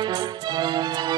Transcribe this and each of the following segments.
Música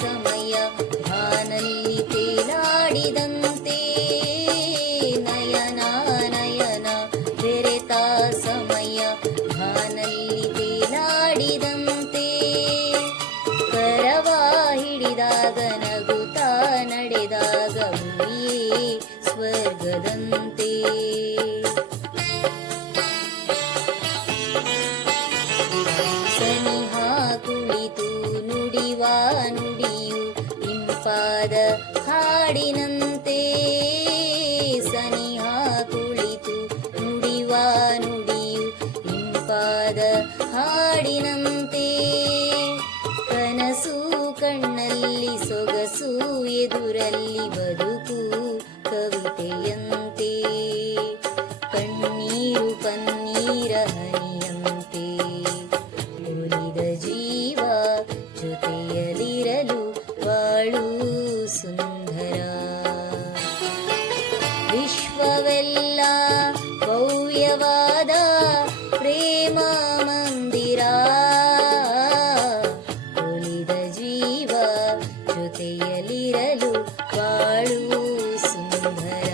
ಸಮಯ ಬಾನಲ್ಲಿ ತೇಲಾಡಿದಂತೆ ನಯನ ನಯನ ಬೆರೆತ ಸಮಯ ಬಾನಲ್ಲಿ ತೇಲಾಡಿದಂತೆ ಕರವ ಹಿಡಿದಾಗ ನಗುತ್ತಾ ನಡೆದಾಗ ಭೂಮಿಯೇ ಸ್ವರ್ಗದಂತೆ ಇಂಪಾದ ಹಾಡಿನಂತೆ. ಸನಿಹ ಕುಳಿತು ನುಡಿವ ನುಡಿಯು ಇಂಪಾದ ಹಾಡಿನಂತೆ. ಕನಸು ಕಣ್ಣಲ್ಲಿ, ಸೊಗಸು ಎದುರಲ್ಲಿ ಬದುಕು ಕವಿತೆಯಂತೆ. ಕಣ್ಣೀರು ಪನ್ನೀರ ಹನಿಯಂತೆ. ಉಳಿದ ಜೀವ ಜೊತೆಯಲಿರಲು ವಿಶ್ವವೆಲ್ಲ ಭವ್ಯವಾದ ಪ್ರೇಮ ಮಂದಿರ. ಉಳಿದ ಜೀವ ಜೊತೆಯಲ್ಲಿರಲು ಬಾಳು ಸುಂದರ.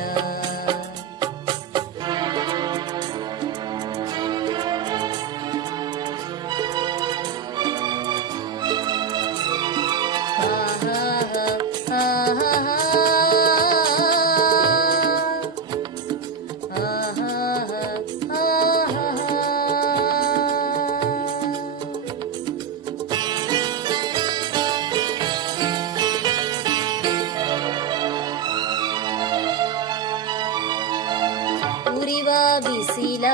ಉರಿವ ಬಿಸಿಲ,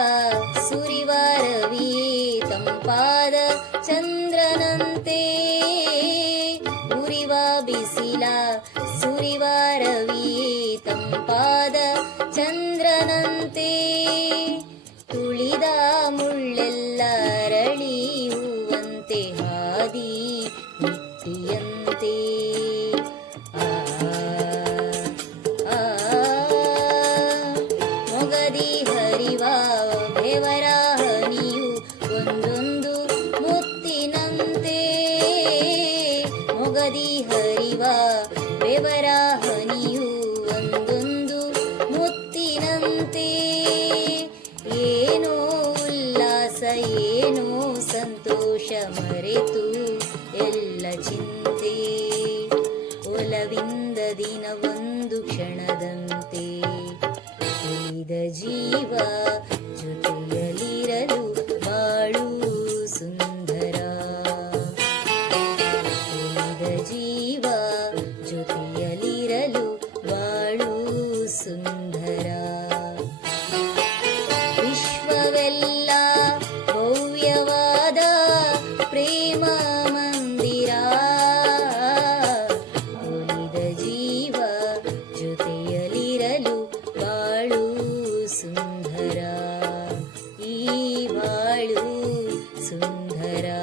ಸುರಿವ ರವಿ, ತಂಪಾದ ಚಂದ್ರನಂತೆ. ಉರಿವ ಬಿಸಿಲ, ಸುರಿವ ರವಿ, ತಂಪಾದ ಚಂದ್ರನಂತೆ. ತುಳಿದ ಮುಳ್ಳೆಲ್ಲ ಅರಳಿ ಹೂವಂತೆ ಹಾದಿ ಮೊಗದಿ ಹರಿವ ಬೆವರ ಹನಿಯು ಒಂದೊಂದು ಮುತ್ತಿನಂತೆ. ಏನೋ ಉಲ್ಲಾಸ, ಏನೋ ಸಂತೋಷ ಮರೆತು ಎಲ್ಲ ಚಿಂತೆ. ಒಲವಿಂದ ದಿನ ಒಂದು ಕ್ಷಣದಂತೆ. ಜೀವ ಜೀವ सुन्धरा